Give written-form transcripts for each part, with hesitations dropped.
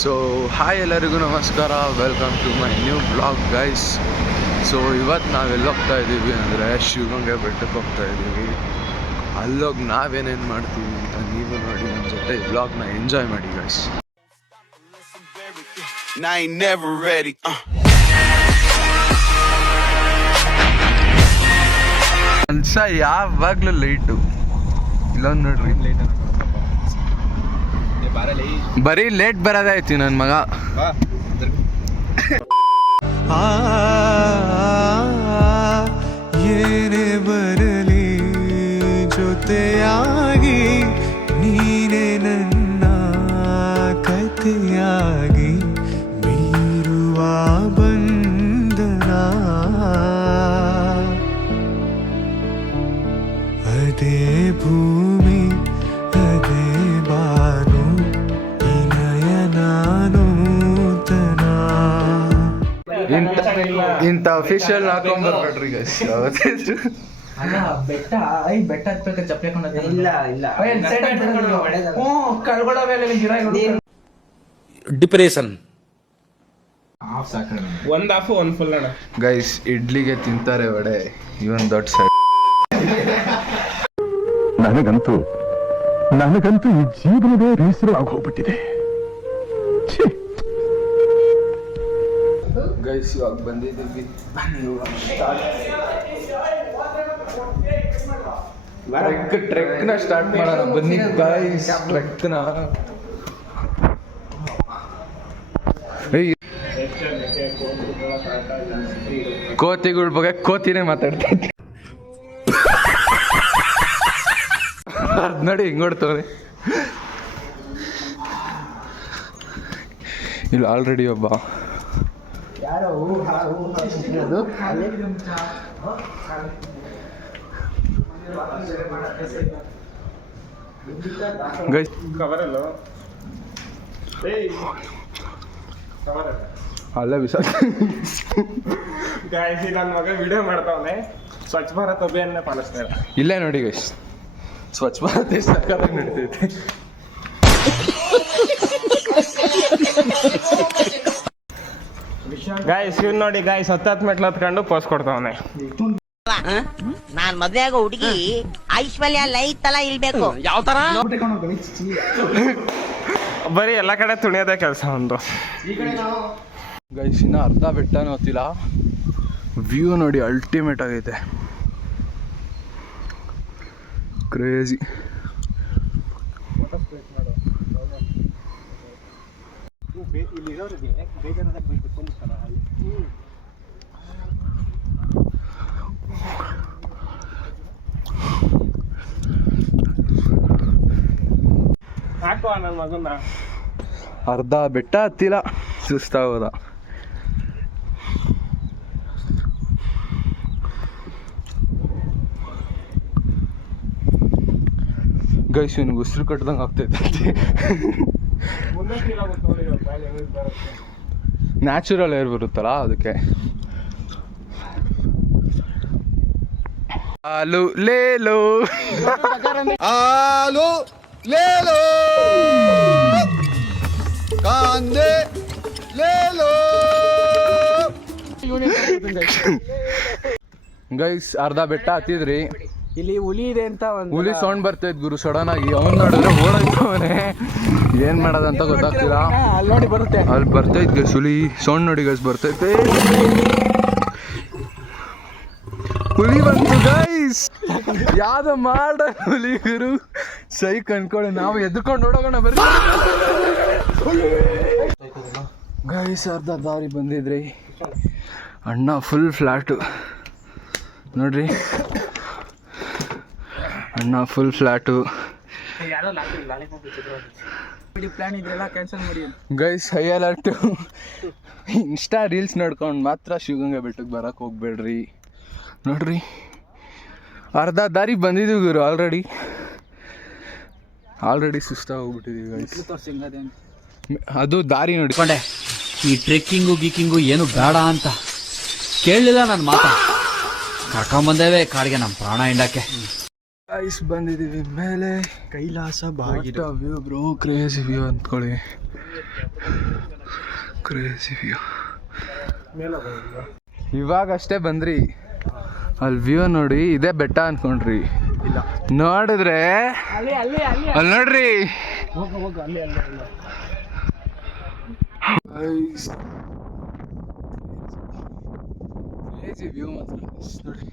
So hi ಎಲ್ಲರಿಗೂ ನಮಸ್ಕಾರ, welcome to my new blog guys. So ಇವತ್ತು ನಾವೆಲ್ಲಿ ಹೋಗ್ತಾ ಇದ್ದೀವಿ ಅಂದರೆ ಶಿವಗಂಗೆ ಬೆಟ್ಟಕ್ಕೆ ಹೋಗ್ತಾ ಇದ್ದೀವಿ. ಅಲ್ಲೋಗಿ ನಾವೇನೇನು ಮಾಡ್ತೀವಿ ಅಂತ ನೀವು ನೋಡಿ ನಮ್ಮ ಜೊತೆ ಈ ಬ್ಲಾಗ್ನ ಎಂಜಾಯ್ ಮಾಡಿ ಗೈಸ್. ಅನ್ಸ ಯಾವಾಗಲೂ ಲೈಟು ಇಲ್ಲೊಂದು ನೋಡ್ರಿ, ಬರೀ ಲೇಟ್ ಬರೋದಾಯ್ತು ನನ್ನ ಮಗ. ಏನೇ ಬರಲಿ ಜೊತೆಯಾಗಿ ನೀನೇ ನನ್ನ ಕಥೆಯಾಗಿ ಮೀರುವ ಬಂಧನ ಅದೇ ಭೂಮಿ ಅದೇ ಬಾನು ಇಂಥ ಅಫಿಷಿಯಲ್ ಹಾಕೊಂಡ್ಬರ್ಬೇಡ್ರಿ ಗೈಸ್. ಬೆಟ್ಟ ಬೆಟ್ಟ ಹತ್ಬೇಕು ಚಪ್ಪಲಿ ಡಿಪ್ರೆಷನ್ ಒಂದ್ ಹಾಫ್ ಒಂದ್ ಫುಲ್ ಅಣ್ಣ. ಗೈಸ್ ಇಡ್ಲಿಗೆ ತಿಂತಾರೆ ವಡೆ, ಇವನ್ ದೊಡ್ಡ ಸೈಡ್. ನನಗಂತೂ ಈ ಜೀವನವೇ ಬೇಸರ ಆಗೋಗ್ಬಿಟ್ಟಿದೆ. ಗೈಸ್ ಇವಾಗ ಬಂದಿದ್ದೀವಿ, ಟ್ರೆಕ್ನ ಸ್ಟಾರ್ಟ್ ಮಾಡೋಣ ಬನ್ನಿ ಗೈಸ್. ಟ್ರೆಕ್ನ ಕೋತಿಗಳ ಬಗ್ಗೆ ಕೋತಿನೇ ಮಾತಾಡ್ತೈತಿ. ಅದ್ ನೋಡಿ ಹಿಂಗ್ ನೋಡ್ತವ್ರೆ. ಇಲ್ಲಿ ಆಲ್ರೆಡಿ ಒಬ್ಬ ಅಲ್ಲೇ ಬಿಸಾಕ ನನ್ನ ಮಗ ವಿಡಿಯೋ ಮಾಡ್ತಾವನೆ. ಸ್ವಚ್ಛ ಭಾರತ್ ಅಭಿಯಾನ ಪಾಲಿಸ್ತಾರೆ. ಇಲ್ಲೇ ನೋಡಿ ಗೈಸ್, ಸ್ವಚ್ಛ ಭಾರತ್ ಎಷ್ಟು ಸಕ್ಕತ್ತಾಗಿ ನಡೀತೈತೆ. ಗಾಯ್ಸ್ ಇವ್ ನೋಡಿ ಗಾಯ್ಸ್, 10 ಮೆಟ್ಲು ಹತ್ಕೊಂಡು ಪೋಸ್ ಕೊಡ್ತಾವನೆ. ನಾನ್ ಮದ್ವೆ ಆಗೋ ಹುಡುಗಿ ಐಶ್ವರ್ಯ ಲೈ ತಲ ಇಲ್ಬೇಕು. ಯಾವ ತರ ಬರೀ ಎಲ್ಲ ಕಡೆ ತುಣಿಯೋದೇ ಕೆಲಸ ಒಂದು. ಗೈಸ್ ಇನ್ನ ಅರ್ಧ ಬೆಟ್ಟನೂ ಹೊತ್ತಿಲ್ಲ. ವ್ಯೂ ನೋಡಿ ಅಲ್ಟಿಮೇಟ್ ಆಗೈತೆ, ಕ್ರೇಜಿ. ಹಾಕುವ ನನ್ನ ಮಗನ್ನ. ಅರ್ಧ ಬೆಟ್ಟ ಹತ್ತಿಲ್ಲ, ಸುಸ್ತಾಗೋದ. ಗೈಸ್ ಇವನಿಗೆ ಉಸಿರು ಕಟ್ಟದಂಗೆ ಆಗ್ತೈತೆ. ನ್ಯಾಚುರಲ್ ಏರ್ ಬರುತ್ತಲ್ಲ ಅದಕ್ಕೆ. ಆಲು ಲೇಲೋ ಆಲು ಲೇಲೋ ಕಾಂದೆ ಲೇಲೋ. ಗೈಸ್ ಅರ್ಧ ಬೆಟ್ಟ ಹತ್ತಿದ್ರಿ. ಇಲ್ಲಿ ಹುಲಿ ಇದೆ ಅಂತ ಹುಲಿ ಸೌಂಡ್ ಬರ್ತೈತ್ ಗುರು ಸಡನ್ ಆಗಿ. ಅವನ್ ನೋಡಿದ್ರೆ ಓಡಾಡ್ತವನೆ, ಏನ್ ಮಾಡೋದಂತ ಗೊತ್ತಾಗ್ತಿಲ್ಲ. ಅಲ್ಲಿ ನೋಡಿ ಬರುತ್ತೆ, ಅಲ್ಲಿ ಬರ್ತೈತ್ ಗೈಸ್ ಹುಲಿ ಸೌಂಡ್ ನೋಡಿ ಗೈಸ್ ಬರ್ತೈತೆ. ಹುಲಿ ಬಂತು ಗೈಸ್, ಯಾವ್ದೋ ಮಾಡ ಹುಲಿ ಗುರು. ಸೈಕ್ ಅನ್ಕೊಳ್ಳಿ, ನಾವು ಎದ್ಕೊಂಡು ನೋಡೋಣ ಬರ್ರಿ ಗೈಸ್. ಅರ್ಧ ದಾರಿ ಬಂದಿದ್ರಿ ಅಣ್ಣ, ಫುಲ್ ಫ್ಲಾಟು ನೋಡ್ರಿ ಅಣ್ಣ, full flat guys. High alert. Insta reels ನೋಡ್ಕೊಂಡು ಮಾತ್ರ ಶಿವಗಂಗೆ ಬೆಟ್ಟಕ್ಕೆ ಬರಕ್ಕೆ ಹೋಗ್ಬೇಡ್ರಿ. ನೋಡ್ರಿ ಅರ್ಧ ದಾರಿ ಬಂದಿದ್ದೀವಿ ಗುರು. ಆಲ್ರೆಡಿ ಸುಸ್ತಾಗಿ ಹೋಗ್ಬಿಟ್ಟಿದ್ದೀವಿ ಗೈಸ್. ಅದು ದಾರಿ ನೋಡಿಕೊಂಡೆ. ಈ ಟ್ರೆಕ್ಕಿಂಗು ಗೀಕಿಂಗು ಏನು ಬೇಡ ಅಂತ ಕೇಳಲಿಲ್ಲ ನನ್ನ ಮಾತಾ. ಕರ್ಕೊಂಬಂದೇವೆ ಕಾಡಿಗೆ ನಮ್ಮ ಪ್ರಾಣ ಹಿಂಡಕ್ಕೆ. ಗೈಸ್ ಬಂದಿದ್ದೀವಿ ಮೇಲೆ ಕೈಲಾಸ ಬಾಗಿಲು. ವ್ಯೂ ಬ್ರೋ, ಕ್ರೇಜಿ ವ್ಯೂ ಅಂದ್ಕೊಳ್ಳಿ. Crazy view. ಮೇಲೆ ಹೋಗೋದು. ಇವಾಗ ಅಷ್ಟೇ ಬಂದ್ರಿ, ಅಲ್ಲಿ ವ್ಯೂ ನೋಡಿ, ಇದೇ ಬೆಟ್ಟ ಅನ್ಕೊಂಡ್ರಿ. ನೋಡಿದ್ರೆ ಅಲ್ಲಿ ನೋಡ್ರಿ ಹೋಗು ಅಲ್ಲಿ ಕ್ರೇಜಿ ವ್ಯೂ ಮಾತ್ರ ನೋಡಿ.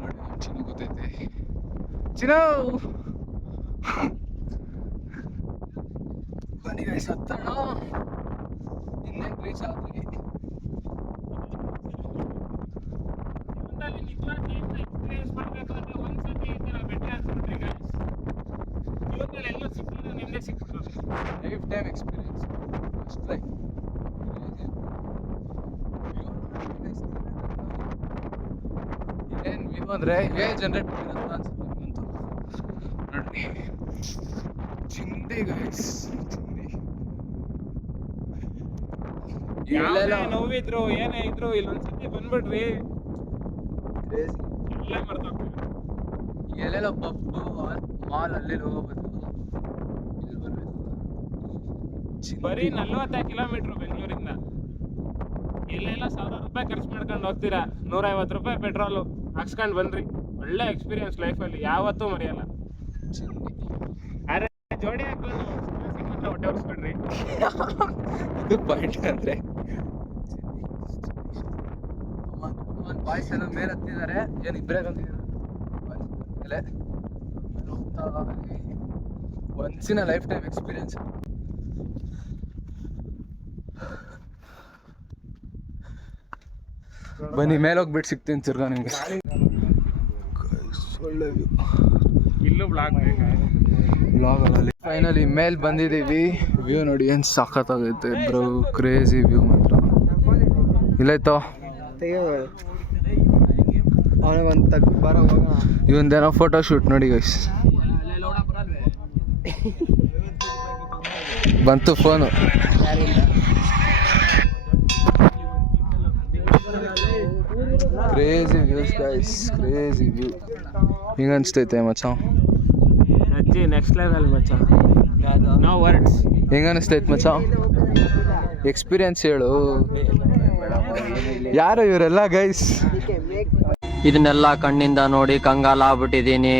ನೋಡಿ ಚಿನ್ನ ಗೊತ್ತೈತೆ, ಚಿನ್ನ ಬನ್ನಿ ಗೈಸ್ ಹತ್ತೋಣ. ಇನ್ನೇನು ರೀಚ್ ಆದ್ರಿ. ಎಕ್ಸ್ಪೀರಿಯನ್ಸ್ ಮಾಡಬೇಕಂದ್ರೆ ಒಂದ್ಸತಿ ಈ ಥರ ಬೆಟ್ಟ ಹತ್ಬಿಟ್ರಿ ಗೈಸ್, ಜೀವನದಲ್ಲಿ ಎಲ್ಲೂ ಸಿಕ್ಕಿದ್ರೆ ನಿಮ್ಮದೇ ಸಿಕ್ಬಿಡ್ತದೆ. Life time experience first life. ಏನು ವ್ಯೂ ಅಂದರೆ ಏ ಜನರೇಟ್ ಮಾಡಿರೋದು ಅನ್ಸುತ್ತೆ ನಿಮಗಂತೂ. ನೋಡಿ ಚಿಂದಿ ಗೈಸ್, ಚಿಂದಿ. ಯಾವುದೇ ನೋವಿದ್ರು ಏನೇ ಇದ್ರು ಇಲ್ಲೊಂದ್ಸತಿ ಬಂದ್ಬಿಟ್ರಿ ಎಲ್ಲ ಮರ್ತೋಗ್ತೀವಿ. ಎಲ್ಲೆಲ್ಲ ಪಬ್ಬು ಮಾಲ್ ಅಲ್ಲಿ ಹೋಗೋದು, ಇಲ್ಲಿ ಬರಬೇಕು. ಬರೀ 40 ಕಿಲೋಮೀಟ್ರು ಬೆಂಗಳೂರಿಂದ. ಎಲ್ಲೆಲ್ಲ 1000 ರೂಪಾಯಿ ಖರ್ಚು ಮಾಡ್ಕೊಂಡು ಹೋಗ್ತೀರಾ, 150 ರೂಪಾಯಿ ಪೆಟ್ರೋಲು ಹಾಕ್ಸ್ಕೊಂಡು ಬಂದ್ರಿ. ಒಳ್ಳೆ ಎಕ್ಸ್ಪೀರಿಯನ್ಸ್ ಲೈಫಲ್ಲಿ ಯಾವತ್ತೂ ಮರೆಯಲ್ಲ. ಅರೆ ಜೋಡಿ ಹಾಕೊಂಡು ಮಾತ್ರ ಹೊಟ್ಟೆ ಹೊರಿಸ್ಕೊಂಡ್ರಿ. ಇದು ಪಾಯಿಂಟ್ ಅಂದರೆ ಬಾಯ್ಸ್ ಏನೋ ಮೇಲೆ ಹತ್ತಿದ್ದಾರೆ, ಏನು ಇಬ್ಬರೇ ಬಂದಿದ್ದಾರೆ ಮೇಲೆ ಹೋಗ್ತಾ. Once in a life time experience. ಬನ್ನಿ ಮೇಲೆ ಹೋಗ್ಬಿಟ್ಟು ಸಿಗ್ತೀನಿ ತಿರ್ಗಾ ನಿಮಗೆ. ಒಳ್ಳೆ ವ್ಯೂ. ಇಲ್ಲೂ ಬ್ಲಾಗ್ ಬೇಕಾ? ಬ್ಲಾಗಲ್ಲಿ ಫೈನಲಿ ಮೇಲೆ ಬಂದಿದ್ದೀವಿ. ವ್ಯೂ ನೋಡಿ ಏನು ಸಖತ್ತಾಗೈತೆ ಬ್ರೋ, ಕ್ರೇಜಿ ವ್ಯೂ ಮಾತ್ರ. ಇಲ್ಲಾಯ್ತೋ ಇವಂದೇನೋ ಫೋಟೋ ಶೂಟ್ ನೋಡಿ ಗೈಸ್. ಬಂತು phone. Crazy views guys, crazy view. ಹಿಂಗೆ ಅನಿಸ್ತೈತೆ ಮಚ್ಚ? ಅಜ್ಜಿ ನೆಕ್ಸ್ಟ್ ಲೆವೆಲ್ ಮಚ್ಚ. No words. ಹೆಂಗೆ ಅನಿಸ್ತೈತೆ ಮಚ್ಚ? ಎಕ್ಸ್ಪೀರಿಯನ್ಸ್ ಹೇಳು. ಯಾರು ಇವರೆಲ್ಲ ಗೈಸ್? ಇದನ್ನೆಲ್ಲ ಕಣ್ಣಿಂದ ನೋಡಿ ಕಂಗಾಲ ಆಗ್ಬಿಟ್ಟಿದೀನಿ.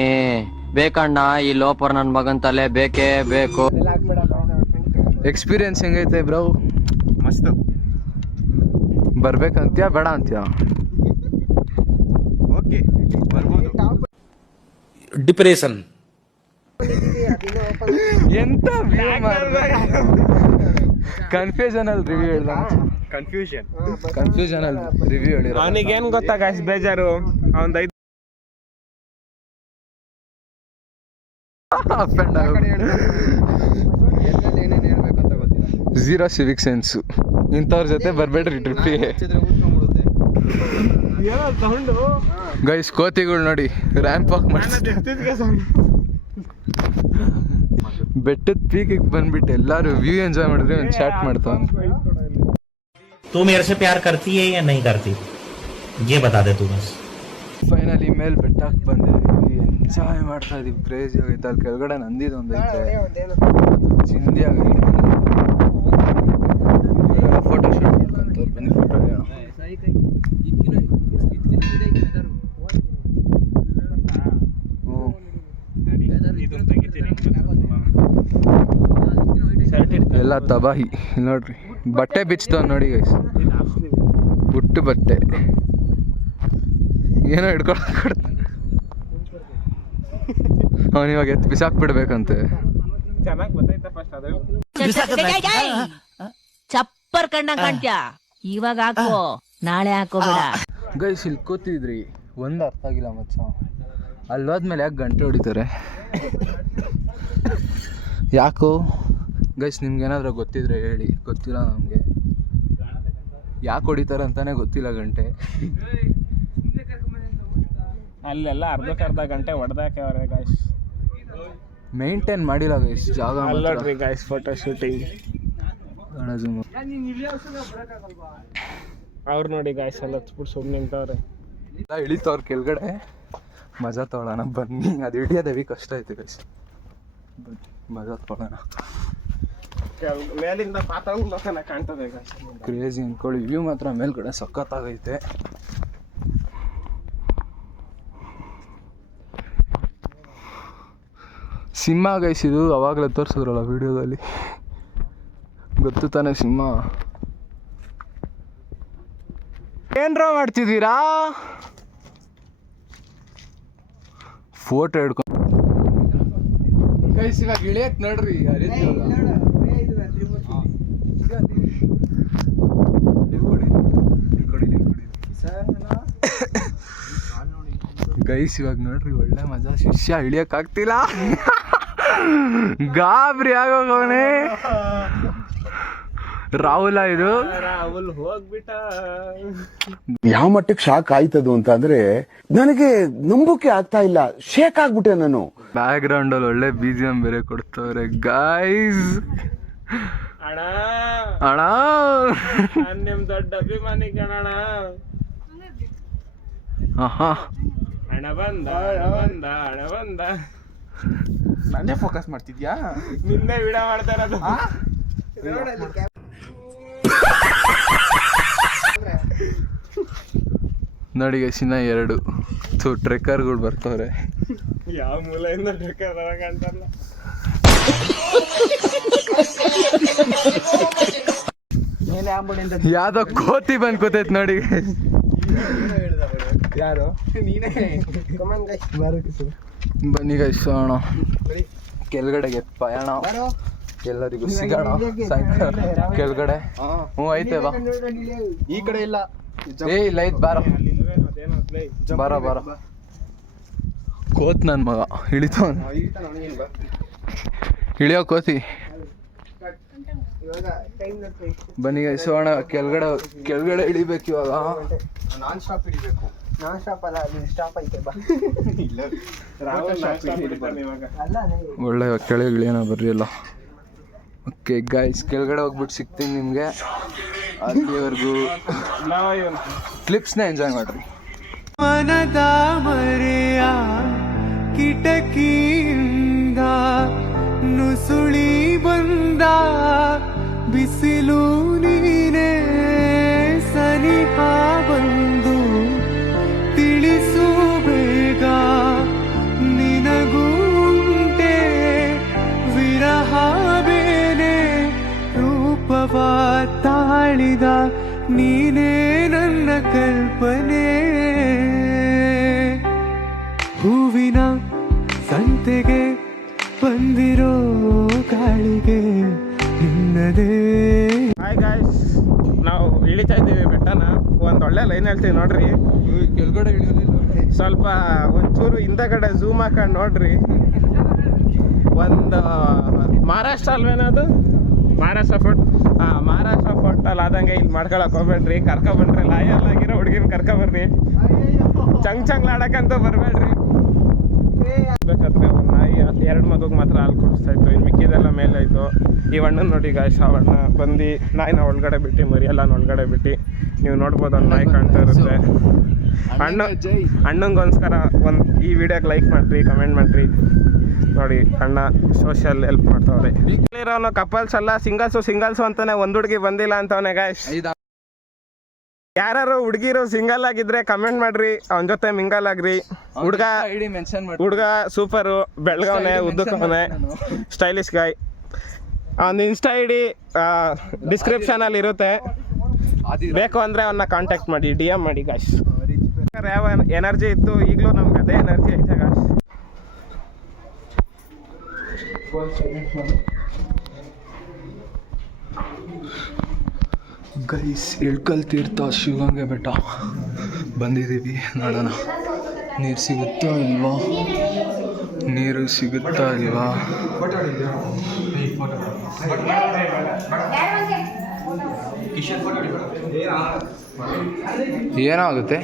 ಬೇಕಣ್ಣ ಈ ಲೋಪರ್ ನನ್ ಮಗನ್ ತಲೆ ಬೇಕೇ ಬೇಕು. ಎಕ್ಸ್ಪೀರಿಯನ್ಸ್ ಹೆಂಗೈತೆ ಬ್ರೋ? ಮಸ್ತು. ಬರ್ಬೇಕಂತ್ಯಾ ಬೇಡ ಅಂತ್ಯಾ? ಓಕೆ ಬರ್ಬೋದು. ಡಿಪ್ರೆಷನ್. ಎಂತ ಕನ್ಫ್ಯೂಷನ್ ಅಲ್ಲಿ ರಿವ್ಯೂ ಹೇಳ್ದ. ಕನ್ಫ್ಯೂಷನ್ ಅಲ್ಲಿ ರಿವ್ಯೂ ಹೇಳಿರ. ಅವನಿಗೇನು ಗೊತ್ತಾ ಗಾಯ್ಸ್ ಬೇಜಾರು, ಅವನ್ 5 ಝೀರೋ ಸಿವಿಕ್ ಸೆನ್ಸು. ಇಂಥವ್ರ ಜೊತೆ ಬರ್ಬೇಡ್ರಿ ಟ್ರಿಪ್ಪಿಗೆ ಗೈಸ್. ಕೋತಿಗಳು ನೋಡಿ ರ್ಯಾಂಪ್ ವಾಕ್ ಬೆಟ್ಟದ ಪೀಕಿಗೆ ಬಂದ್ಬಿಟ್ಟು ಎಲ್ಲರೂ ವ್ಯೂ ಎಂಜಾಯ್ ಮಾಡಿದ್ರೆ ಒಂದು ಚಾಟ್ ಮಾಡ್ತಾವ. तू मेरे से प्यार करती है या नहीं करती, ये बता दे तू बस. ಫೈನಲಿ ಮೇಲೆ ಬೆಟ್ಟಕ್ಕೆ ಬಂದಿದ್ದೀವಿ, ಎಂಜಾಯ್ ಮಾಡ್ತಾ ಇದೀವಿ. ಕ್ರೇಜಿ ಆಗೈತೆ. ಅಲ್ಲಿ ಕೆಳಗಡೆ ನಂದಿದೊಂದೈತೆ, ಚಿಂದಿ ಆಗೈತೆ. ಫೋಟೋ ಶೂಟ್ ಮಾಡ್ಕೊಂತವ್ರು, ಬನ್ನಿ ಫೋಟೋ ಹೇಳೋಣ. ಎಲ್ಲ ತಬಾಹಿ. ನೋಡ್ರಿ ಬಟ್ಟೆ ಬಿಚ್ತಾವ ನೋಡಿ ಗೈಸ್, ಬುಟ್ಟು ಬಟ್ಟೆ ಏನೋ ಹಿಡ್ಕೊಡ್ತಾನೆ ಅವನು. ಇವಾಗ ಎತ್ತು ಬಿಸಾಕ್ಬಿಡ್ಬೇಕಂತೆ. ಚೆನ್ನಾಗಿ ಗೊತ್ತಾಯ್ತಾ ಫಸ್ಟ್ ಅದು. ಚಪ್ಪರ್ ಕಂಡಂಗ್ ಕಾಣ್ತ್ಯಾ? ಇವಾಗ ಹಾಕೋ, ನಾಳೆ ಹಾಕೋಬೇಡ. ಗೈಸ್ ಇಲ್ಲಿ ಕೂತಿದ್ರಿ, ಒಂದು ಅರ್ಥ ಆಗಿಲ್ಲ ಮಚ್ಚ. ಅಲ್ಲಿ ಹೋದ್ಮೇಲೆ ಯಾಕೆ ಗಂಟೆ ಹೊಡಿತಾರೆ? ಯಾಕೋ ಗೈಸ್ ನಿಮ್ಗೇನಾದ್ರೂ ಗೊತ್ತಿದ್ರೆ ಹೇಳಿ. ಗೊತ್ತಿಲ್ಲ ನಮಗೆ ಯಾಕೆ ಹೊಡಿತಾರೆ ಅಂತಾನೆ ಗೊತ್ತಿಲ್ಲ ಗಂಟೆ. ಅಲ್ಲೆಲ್ಲ ಅರ್ಧ ಗಂಟೆ ಹೊಡೆದಾಕವ್ರೆ ಗಾಯ್ಸ್. ಮೇಂಟೈನ್ ಮಾಡಿಲ್ಲ ಗೈಸ್ ಜಾಗ. ಅಲ್ಲೋಡ್ರಿ ಗಾಯ್ಸ್ ಫೋಟೋ ಶೂಟಿಂಗ್. ಅವ್ರು ನೋಡಿ ಗಾಯ್ಸ್ ಎಲ್ಲ ಹಚ್ಬಿಟ್ಟು ಸುಮ್ಮನೆ ನಿಂತವ್ರೆ. ಎಲ್ಲ ಇಳಿತವ್ರ ಕೆಳಗಡೆ, ಮಜಾ ತೊಗೊಳ್ಳೋಣ ಬನ್ನಿ. ಅದು ಹಿಡಿಯೋದೇವಿ ಕಷ್ಟ ಐತೆ ಗೈಸ್, ಬನ್ನಿ ಮಜಾ ತೊಗೊಳ್ಳೋಣ. ಮೇಲಿಂದ ಪಾತಾಳ ಲೋಕನ ಕಾಣ್ತದೆ guys. ಕ್ರೇಜಿ ಅನ್ಕೊಳ್ಳಿ, ವ್ಯೂ ಮಾತ್ರ ಮೇಲ್ಗಡೆ ಸಖತ್ತಾಗೈತೆ. ಸಿಂಹ ಗೈಸ್, ಇದು ಅವಾಗಲೇ ತೋರಿಸಿದ್ರಲ್ಲ ವಿಡಿಯೋದಲ್ಲಿ, ಗೊತ್ತು ತಾನೆ ಸಿಂಹ. ಏನ್ರ ಮಾಡ್ತಿದ್ದೀರಾ? ಫೋಟೋ ಹಿಡ್ಕೊಂಡು ಗೈಸ್ ಇವಾಗ ಇಳಿಯಕ್ ನೋಡ್ರಿ. ಗೈಸ್ ಇವಾಗ ನೋಡ್ರಿ ಒಳ್ಳೆ ಮಜಾ. ಶಿಷ್ಯ ಇಳಿಯಕ್ ಆಗ್ತಿಲ್ಲ, ಗಾಬರಿ ಆಗೋಗವನೆ. ರಾಹುಲ ಇದು ರಾಹುಲ್ ಹೋಗ್ಬಿಟ್ಟ. ಯಾವ ಮಟ್ಟಕ್ಕೆ ಶಾಕ್ ಆಯ್ತದು ಅಂತ ಅಂದ್ರೆ ನನಗೆ ನಂಬೋಕೆ ಆಗ್ತಾ ಇಲ್ಲ, ಶೇಕ್ ಆಗ್ಬಿಟ್ಟೆ ನಾನು. ಬ್ಯಾಕ್ ಗ್ರೌಂಡ್ ಅಲ್ಲಿ ಒಳ್ಳೆ BGM ಬೇರೆ ಕೊಡ್ತವ್ರೆ ಗೈಸ್. ಅಣ್ಣ ಅಣ್ಣ ನಾನ್ ನಿಮ್ ದೊಡ್ಡ ಅಭಿಮಾನಿ ಕಣಣ್ಣ. ಹಣ ಬಂದ ಹಣ ಬಂದ. ನನ್ನೇ ಫೋಕಸ್ ಮಾಡ್ತಿದ್ಯಾ? ನಿನ್ನೆ ವಿಡಿಯೋ ಮಾಡ್ತಾ ಇರೋದು. ನೋಡಿ ಗೈಸಿನ 2 ಟ್ರೆಕ್ಕರ್ಗಳು ಬರ್ತವ್ರೆ. ಯಾವ ಮೂಲೆಯಿಂದ ಟ್ರೆಕ್ಕರ್ ಕಾಣ್ತಾರಲ್ಲ. ಯಾವ್ದೋ ಕೋತಿ ಬಂದ್ ಕೂತೈತ್ ನೋಡಿ. ಯಾರು? ನೀನೇ. ಬನ್ನಿ ಗೈಸ್ ಹೋಗೋಣ ಕೆಳಗಡೆಗೆ ಪಯಣ. ಎಲ್ಲರಿಗೂ ಸಿಗೋಣ ಸಾಯಂಕಾಲ ಕೆಳಗಡೆ. ಐತೆ ಬಾ. ಈ ಕಡೆ ಇಲ್ಲ. ಇಲ್ಲ ಐತ್ ಬಾರ ಬಾರ. ಕೋತ್ ನನ್ ಮಗ ಇಳಿತವ, ಇಳಿಯೋ ಕೋತಿ. ಬನ್ನಿ ಗೈಸ್ ಹೋಗೋಣ ಕೆಳಗಡೆ ಇಳಿಬೇಕು ಇವಾಗ. ನಾನ್ ಸ್ಟಾಪ್ ಹಿಡಿಬೇಕು. ನಾನ್ ಸ್ಟಾಪ್ ಅಲ್ಲ, ಸ್ಟಾಪ್ ಐತೆ ಬಾ. ಒಳ್ಳೆ ಕೆಳಗೆ ಇಳಿಯೋಣ ಬರ್ರಿ ಎಲ್ಲ. ಓಕೆ ಗೈಸ್ ಕೆಳಗಡೆ ಹೋಗ್ಬಿಟ್ಟು ಸಿಗ್ತೀನಿ ನಿಮಗೆ. ಅಲ್ಲಿವರೆಗೂ ಕ್ಲಿಪ್ಸ್ನ ಎಂಜಾಯ್ ಮಾಡ್ರಿ. ಮನದ ಮರೆಯ ಕಿಟಕಿಯಿಂದ ನುಸುಳಿ ಬಂದ ಬಿಸಿಲು ನೀನೇ ಸನಿಹ ಬಂದು ತಿಳಿಸು ಬೇಗ ನಿನಗುಂಟೆ ವಿರಹ ಬೇನೆ ರೂಪವ ತಾಳಿದ ನೀನೇ ನನ್ನ ಕಲ್ಪನೆ. ಹೂವಿನ ಸಂತೆಗೆ ಬಂದಿರೋ ಗಾಳಿಗೆ ನಿನ್ನದೇ. ಹಾಯ್ ಗಾಯ್ಸ್, ನಾವು ಇಳಿತಾ ಇದ್ದೀವಿ ಬೆಟ್ಟನ. ಒಂದು ಒಳ್ಳೆ ಲೈನ್ ಹೇಳ್ತೀವಿ ನೋಡ್ರಿ. ಕೆಳಗಡೆ ಸ್ವಲ್ಪ ಒಂಚೂರು ಹಿಂದಗಡೆ ಝೂಮ್ ಹಾಕೊಂಡು ನೋಡ್ರಿ. ಒಂದು ಮಹಾರಾಷ್ಟ್ರ ಅಲ್ವೇನದು? ಮಹಾರಾಷ್ಟ್ರ ಫೋಟಲ್ ಆದಂಗೆ ಇಲ್ಲಿ ಮಾಡ್ಕೊಳಕ್ ಹೋಗ್ಬೇಡ್ರಿ. ಕರ್ಕೊಬನ್ರಿ, ಲಾಯಲ್ ಆಗಿರೋ ಹುಡುಗಿನ ಕರ್ಕೊಬರ್ರಿ. ಚಂಗ್ ಆಡಕ್ಕಂತೂ ಬರಬೇಡ್ರಿ. ಬೇಕಾದ್ರೆ ಒಂದು ನಾಯಿ 2 ಮಗುಗೆ ಮಾತ್ರ ಹಾಲು ಕುಡಿಸ್ತಾ ಇತ್ತು, ಇನ್ನು ಮಿಕ್ಕಿದೆಲ್ಲ ಮೇಲಾಯಿತು. ಈ ಹಣ್ಣನ್ನು ನೋಡಿ ಗಾಯ್ಸ್, ಆ ಹಣ್ಣ ಬಂದು ನಾಯಿನ ಒಳಗಡೆ ಬಿಟ್ಟು ಮರಿಯೆಲ್ಲನ ಒಳಗಡೆ ಬಿಟ್ಟು ನೀವು ನೋಡ್ಬೋದು, ಒಂದು ನಾಯಿ ಕಾಣ್ತಾ ಇರುತ್ತೆ. ಹಣ್ಣಂಗೋಸ್ಕರ ಈ ವಿಡಿಯೋಗೆ ಲೈಕ್ ಮಾಡಿರಿ, ಕಮೆಂಟ್ ಮಾಡಿರಿ. ನೋಡಿ ಅಣ್ಣ ಸೋಷಿಯಲ್ ಹೆಲ್ಪ್ ಮಾಡ್ತಾವ್ರೆ. ಇರೋನು ಕಪಲ್ಸ್ ಅಲ್ಲ, ಸಿಂಗಲ್ಸು ಅಂತಾನೆ. ಒಂದು ಹುಡುಗಿ ಬಂದಿಲ್ಲ ಅಂತವನೇ ಗಾಯ್ಸ್. ಯಾರು ಹುಡುಗಿರು ಸಿಂಗಲ್ ಆಗಿದ್ರೆ ಕಮೆಂಟ್ ಮಾಡ್ರಿ, ಅವನ ಜೊತೆ ಮಿಂಗಲ್ ಆಗ್ರಿ. ಹುಡುಗ ಸೂಪರು, ಬೆಳಗವನೆ, ಉದ್ದಕ್ಕವನೆ, ಸ್ಟೈಲಿಶ್ ಗಾಯ್. ಅವ್ನ ಇನ್ಸ್ಟಾ ಐಡಿ ಡಿಸ್ಕ್ರಿಪ್ಷನಲ್ಲಿ ಇರುತ್ತೆ, ಬೇಕು ಅಂದರೆ ಅವನ್ನ ಕಾಂಟ್ಯಾಕ್ಟ್ ಮಾಡಿ, DM ಮಾಡಿ ಗಾಯ್ಸ್. ಯಾವ ಎನರ್ಜಿ ಇತ್ತು, ಈಗಲೂ ನಮ್ಗೆ ಅದೇ ಎನರ್ಜಿ ಐತೆ ಗಾಯ್ಸ್. ಗೈಸ್ ಇಳ್ಕಲ್ ತೀರ್ಥ ಶಿವಗಂಗೆ ಬೆಟ್ಟ ಬಂದಿದ್ದೀವಿ. ನೋಡೋಣ ನೀರು ಸಿಗುತ್ತಾ ಇಲ್ವಾ, ಏನಾಗುತ್ತೆ?